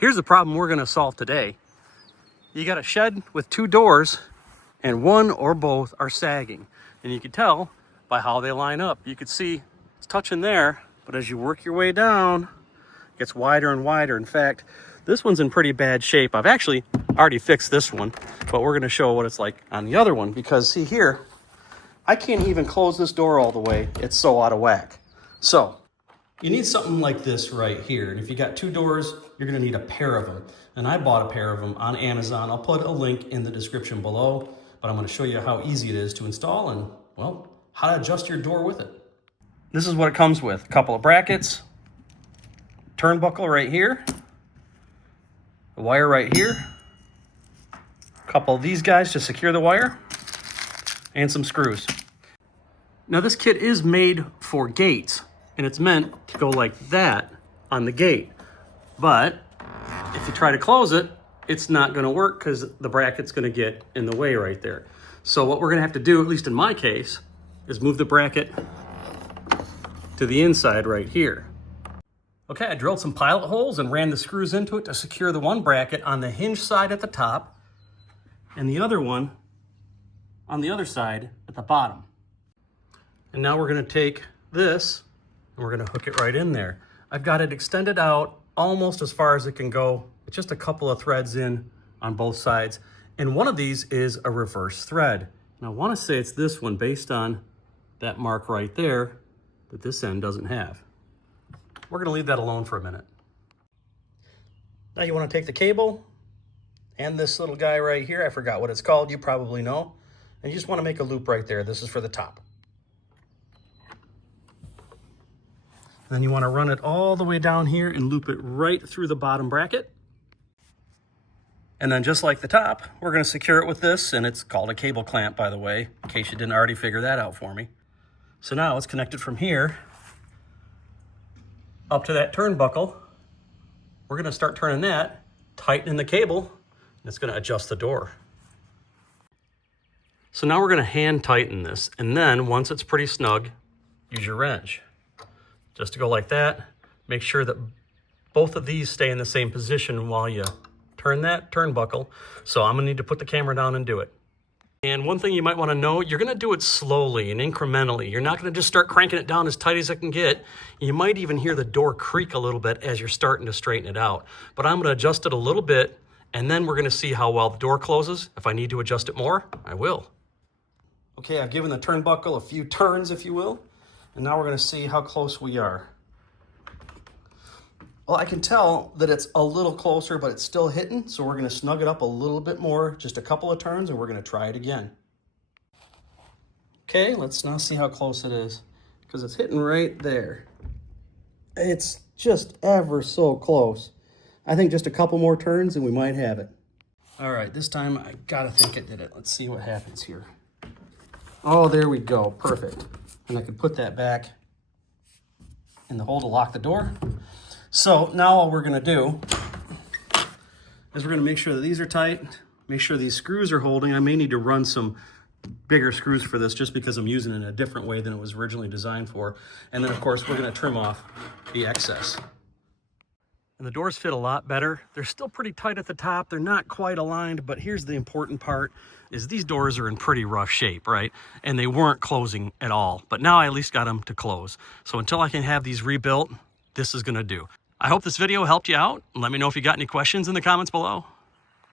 Here's the problem we're gonna solve today. You got a shed with 2 doors and one or both are sagging. And you can tell by how they line up. You can see it's touching there, but as you work your way down, it gets wider and wider. In fact, this one's in pretty bad shape. I've actually already fixed this one, but we're gonna show what it's like on the other one, because see here, I can't even close this door all the way. It's so out of whack. So you need something like this right here. And if you got 2 doors, you're gonna need a pair of them. And I bought a pair of them on Amazon. I'll put a link in the description below, but I'm gonna show you how easy it is to install and, well, how to adjust your door with it. This is what it comes with. A couple of brackets, turnbuckle right here, the wire right here, a couple of these guys to secure the wire, and some screws. Now this kit is made for gates, and it's meant to go like that on the gate. But if you try to close it, it's not gonna work because the bracket's gonna get in the way right there. So what we're gonna have to do, at least in my case, is move the bracket to the inside right here. Okay, I drilled some pilot holes and ran the screws into it to secure the one bracket on the hinge side at the top and the other one on the other side at the bottom. And now we're gonna take this and we're gonna hook it right in there. I've got it extended out almost as far as it can go. It's just a couple of threads in on both sides. And one of these is a reverse thread. And I wanna say it's this one based on that mark right there that this end doesn't have. We're gonna leave that alone for a minute. Now you wanna take the cable and this little guy right here, I forgot what it's called, you probably know, and you just wanna make a loop right there. This is for the top. And then you wanna run it all the way down here and loop it right through the bottom bracket. And then just like the top, we're gonna secure it with this, and it's called a cable clamp, by the way, in case you didn't already figure that out for me. So now it's connected from here up to that turnbuckle. We're gonna start turning that, tightening the cable, and it's gonna adjust the door. So now we're gonna hand tighten this, and then once it's pretty snug, use your wrench. Just to go like that, make sure that both of these stay in the same position while you turn that turnbuckle. So I'm gonna need to put the camera down and do it. And one thing you might wanna know, you're gonna do it slowly and incrementally. You're not gonna just start cranking it down as tight as it can get. You might even hear the door creak a little bit as you're starting to straighten it out. But I'm gonna adjust it a little bit, and then we're gonna see how well the door closes. If I need to adjust it more, I will. Okay, I've given the turnbuckle a few turns, if you will, and now we're gonna see how close we are. Well, I can tell that it's a little closer, but it's still hitting, so we're gonna snug it up a little bit more, just a couple of turns, and we're gonna try it again. Okay, let's now see how close it is, because it's hitting right there. It's just ever so close. I think just a couple more turns and we might have it. All right, this time I gotta think it did it. Let's see what happens here. Oh, there we go, perfect. And I can put that back in the hole to lock the door. So now all we're gonna do is we're gonna make sure that these are tight, make sure these screws are holding. I may need to run some bigger screws for this just because I'm using it in a different way than it was originally designed for. And then of course, we're gonna trim off the excess. And the doors fit a lot better. They're still pretty tight at the top. They're not quite aligned, but here's the important part is these doors are in pretty rough shape, right? And they weren't closing at all, but now I at least got them to close. So until I can have these rebuilt, this is gonna do. I hope this video helped you out. Let me know if you got any questions in the comments below.